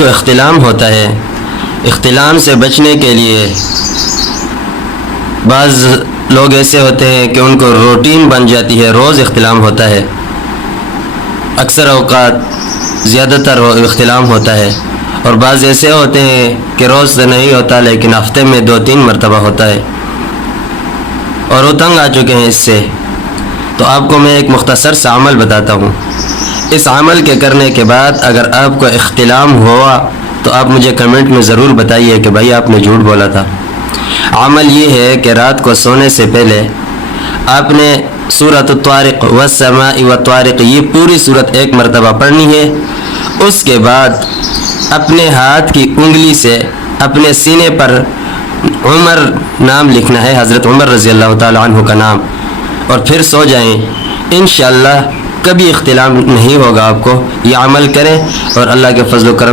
को इख्तिलाम होता है, इख्तिलाम से बचने के लिए बाज़ लोग ऐसे होते हैं कि उनको रूटीन बन जाती है, रोज़ इख्तिलाम होता है, अक्सर औक़ात ज़्यादातर इख्तिलाम होता है। और बाज़ ऐसे होते हैं कि रोज़ से नहीं होता लेकिन हफ्ते में 2-3 मरतबा होता है और वो तंग आ चुके हैं इससे। तो आपको मैं एक मुख्तसर सा अमल बताता हूँ। इस अमल के करने के बाद अगर आपको इख्तिलाम हुआ तो आप मुझे कमेंट में ज़रूर बताइए कि भाई आपने झूठ बोला था। अमल ये है कि रात को सोने से पहले आपने सूरत तारिक वस्समाई वत्तारिक ये पूरी सूरत 1 मरतबा पढ़नी है। उसके बाद अपने हाथ की उंगली से अपने सीने पर उमर नाम लिखना है, हज़रत उमर रज़ी अल्लाह ताला अन्हु का नाम, और फिर सो जाएं। इंशाअल्लाह कभी इख्तिलाम नहीं होगा आपको। ये अमल करें और अल्लाह के फज़ल व करम